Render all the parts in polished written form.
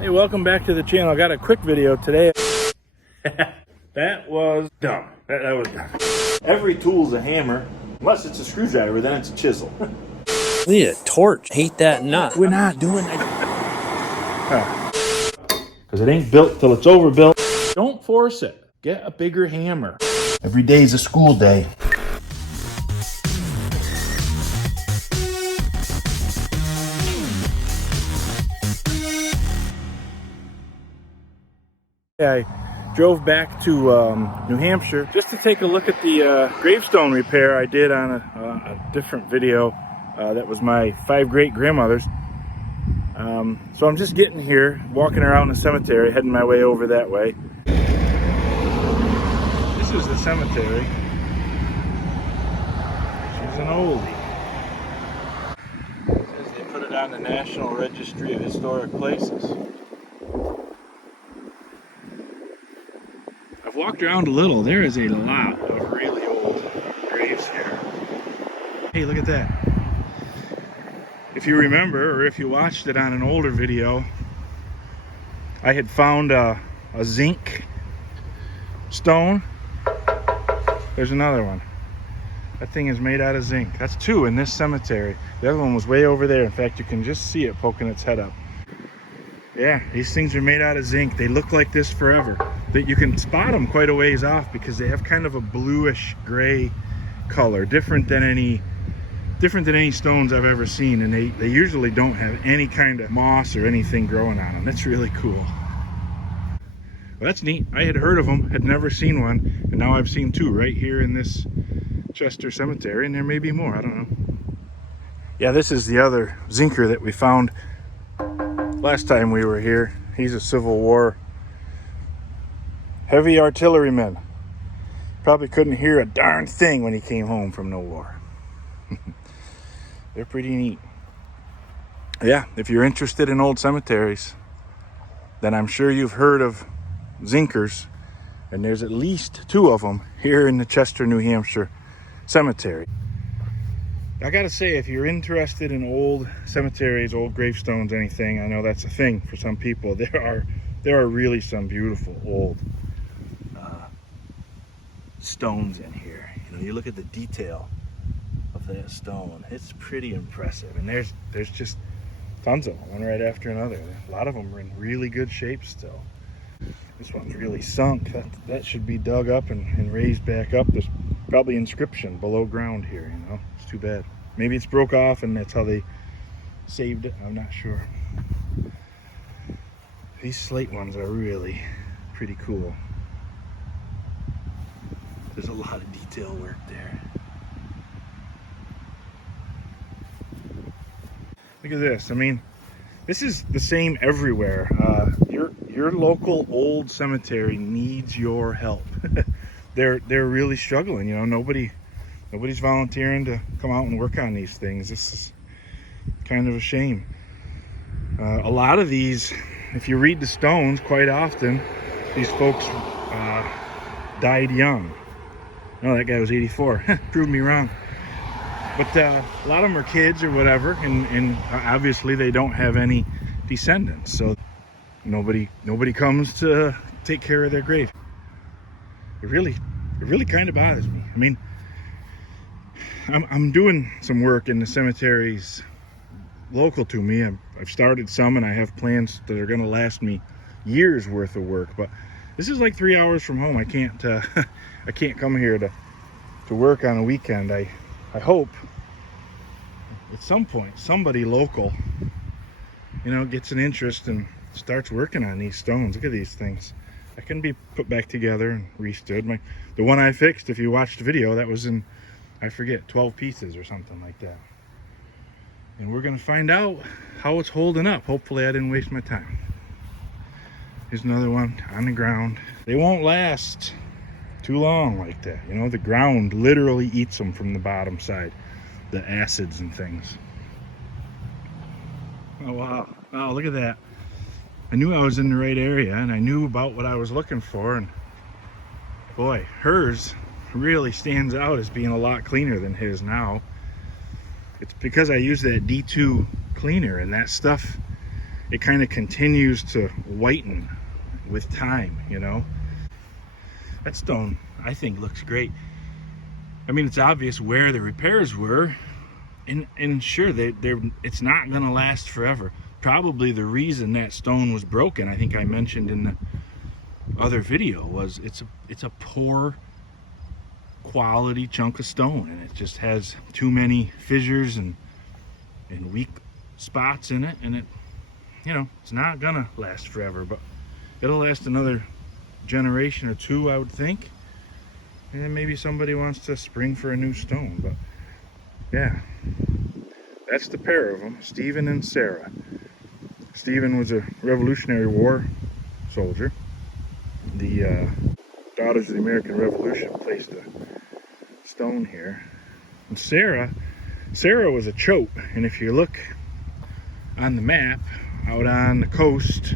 Hey, welcome back to the channel. I got a quick video today. That was dumb. That was dumb. Every tool's a hammer, unless it's a screwdriver, then it's a chisel. We need a torch. Hate that nut. We're not doing that. Because it ain't built till it's overbuilt. Don't force it. Get a bigger hammer. Every day's a school day. I drove back to New Hampshire just to take a look at the gravestone repair I did on a different video. That was my 5 great-grandmothers. So I'm just getting here, walking around the cemetery, heading my way over that way. This is the cemetery. She's an oldie. It says they put it on the National Registry of Historic Places. I've walked around a little. There is a lot of really old graves here. Hey, look at that. If you remember, or if you watched it on an older video, I had found a zinc stone. There's another one. That thing is made out of zinc. That's 2 in this cemetery. The other one was way over there. In fact, you can just see it poking its head up. Yeah, these things are made out of zinc. They look like this forever. That you can spot them quite a ways off because they have kind of a bluish gray color, different than any stones I've ever seen, and they usually don't have any kind of moss or anything growing on them. That's really cool. Well, that's neat. I had heard of them, had never seen one, and now I've seen 2 right here in this Chester Cemetery, and there may be more, I don't know. Yeah, this is the other zinker that we found last time we were here. He's a Civil War heavy artilleryman. Probably couldn't hear a darn thing when he came home from the war. They're pretty neat. Yeah, if you're interested in old cemeteries, then I'm sure you've heard of zinkers, and there's at least 2 of them here in the Chester, New Hampshire cemetery. I gotta say, if you're interested in old cemeteries, old gravestones, anything, I know that's a thing for some people. There are really some beautiful old stones in here. You know, you look at the detail of that stone, it's pretty impressive, and there's just tons of them, one right after another. A lot of them are in really good shape still. This one's really sunk. That should be dug up and raised back up. There's probably inscription below ground here, you know. It's too bad. Maybe it's broke off and that's how they saved it. I'm not sure. These slate ones are really pretty cool. There's a lot of detail work there. Look at this. I mean, this is the same everywhere. Your local old cemetery needs your help. They're really struggling. You know, nobody's volunteering to come out and work on these things. This is kind of a shame. A lot of these, if you read the stones, quite often these folks died young. No, that guy was 84. Proved me wrong. But a lot of them are kids or whatever, and obviously they don't have any descendants, so nobody comes to take care of their grave. It really kind of bothers me. I mean, I'm doing some work in the cemeteries local to me. I've started some, and I have plans that are going to last me years worth of work. But this is like 3 hours from home. I can't I can't come here to work on a weekend. I hope at some point somebody local, you know, gets an interest and starts working on these stones. Look at these things. That can be put back together and restood. The one I fixed, if you watched the video, that was in, I forget, 12 pieces or something like that. And we're gonna find out how it's holding up. Hopefully I didn't waste my time. Here's another one on the ground. They won't last too long like that. You know, the ground literally eats them from the bottom side, the acids and things. Oh wow, wow, look at that. I knew I was in the right area, and I knew about what I was looking for, and boy, hers really stands out as being a lot cleaner than his now. It's because I use that D2 cleaner, and that stuff it kind of continues to whiten with time, you know. That stone, I think, looks great. I mean, it's obvious where the repairs were, and sure, it's not gonna last forever. Probably the reason that stone was broken, I think I mentioned in the other video, was it's a poor quality chunk of stone, and it just has too many fissures and weak spots in it, and it, you know, it's not gonna last forever, but it'll last another generation or two, I would think. And then maybe somebody wants to spring for a new stone. But yeah, that's the pair of them, Stephen and Sarah. Stephen was a Revolutionary War soldier. The Daughters of the American Revolution placed a stone here. And Sarah was a chote. And if you look on the map, out on the coast,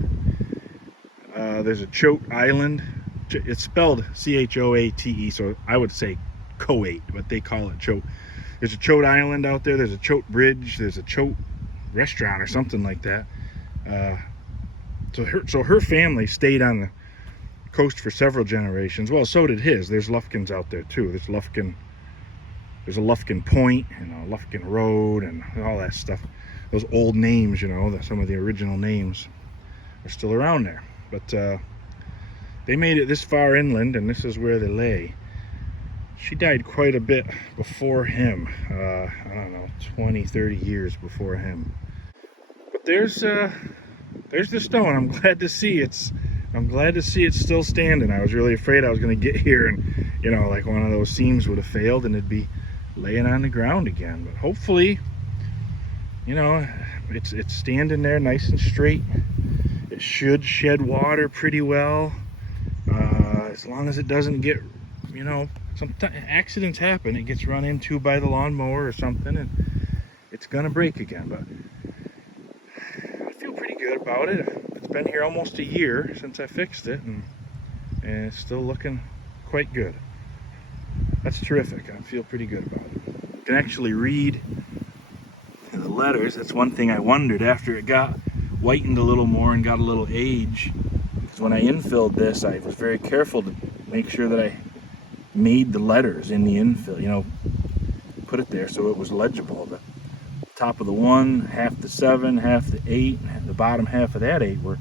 there's a chote island. It's spelled C-H-O-A-T-E, so I would say Coate, but they call it chote. There's a chote island out there. There's a chote bridge. There's a chote restaurant or something like that. So her family stayed on the coast for several generations. Well, so did his. There's Lufkins out there too. There's a Lufkin Point and a Lufkin Road and all that stuff. Those old names, you know, some of the original names are still around there. But they made it this far inland, and this is where they lay. She died quite a bit before him. I don't know, 20, 30 years before him. But there's the stone. I'm glad to see it's still standing. I was really afraid I was going to get here and, you know, like one of those seams would have failed and it'd be laying on the ground again. But hopefully, you know, it's standing there nice and straight. It should shed water pretty well, as long as it doesn't get, you know, sometimes accidents happen. It gets run into by the lawnmower or something, and it's gonna break again. But I feel pretty good about it. It's been here almost a year since I fixed it, and it's still looking quite good. That's terrific. I feel pretty good about it. You can actually read the letters. That's one thing I wondered after it got whitened a little more and got a little age, because when I infilled this, I was very careful to make sure that I made the letters in the infill, you know, put it there so it was legible. The top of the 1, half the 7, half the 8, and the bottom half of that 8 were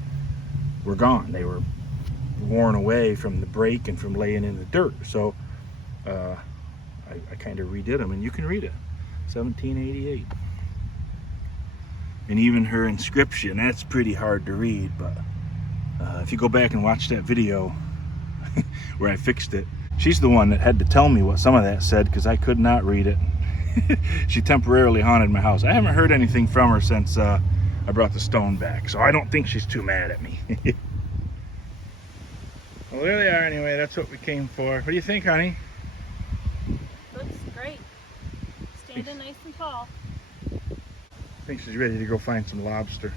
gone. They were worn away from the break and from laying in the dirt. So I kind of redid them, and you can read it. 1788. And even her inscription, that's pretty hard to read, but if you go back and watch that video where I fixed it, she's the one that had to tell me what some of that said, because I could not read it. She temporarily haunted my house. I haven't heard anything from her since I brought the stone back, so I don't think she's too mad at me. Well, there they are anyway. That's what we came for. What do you think, honey? Looks great. Standing nice and tall. I think she's ready to go find some lobster.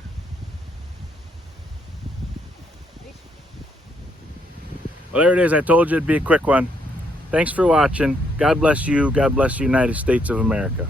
Well, there it is. I told you it'd be a quick one. Thanks for watching. God bless you. God bless the United States of America.